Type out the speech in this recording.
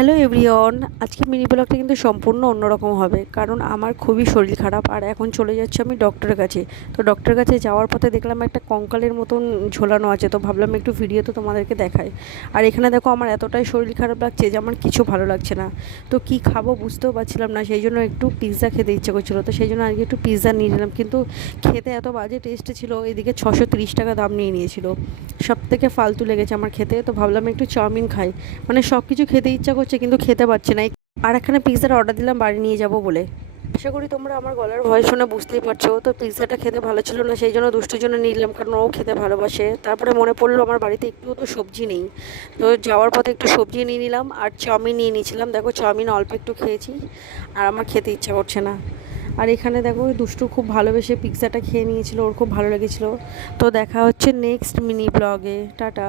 Hello everyone, আজকে mini ব্লগটা কিন্তু সম্পূর্ণ অন্যরকম হবে, কারণ আমার খুবই শরীর খারাপ আর এখন চলে যাচ্ছি আমি ডক্টরের কাছে। তো ডক্টরের কাছে যাওয়ার পথে দেখলাম একটা কঙ্কালের মতন ঝোলানো আছে, তো ভাবলাম একটু ভিডিওতে তোমাদেরকে দেখাই। আর এখানে দেখো আমার এতটাই শরীর খারাপ লাগছে যে আমার কিছু ভালো লাগছে না, তো কি খাবো বুঝতেও পারছিলাম না, সেই জন্য একটু পিৎজা খেতে ইচ্ছে করছিলো, তো সেই জন্য আজকে একটু পিৎজা নিয়ে নিলাম। কিন্তু খেতে এত বাজে টেস্ট ছিল, এদিকে 630 টাকা দাম নিয়ে নিয়েছিল, সব থেকে ফালতু লেগেছে আমার খেতে। তো ভাবলাম একটু চাউমিন খাই, মানে সব কিছু খেতে ইচ্ছা করছে কিন্তু খেতে পারছি না। আর এখানে পিৎজার অর্ডার দিলাম বাড়ি নিয়ে যাব বলে। আশা করি তোমরা আমার গলার ভয় শুনে বুঝতেই পারছো। তো পিৎজাটা খেতে ভালো ছিল না, সেই জন্য দুষ্টুর জন্য নিলাম, কারণ ও খেতে ভালোবাসে। তারপরে মনে পড়লো আমার বাড়িতে একটু তো সবজি নেই, তো যাওয়ার পথে একটু সবজি নিয়ে নিলাম আর চাউমিন নিয়ে নিয়েছিলাম। দেখো চাউমিন অল্প একটু খেয়েছি আর আমার খেতে ইচ্ছা করছে না। আর এখানে দেখো দুষ্টু খুব ভালোবেসে পিৎজাটা খেয়ে নিয়েছিল, ওর খুব ভালো লেগেছিলো। তো দেখা হচ্ছে নেক্সট মিনি ব্লগে, টাটা।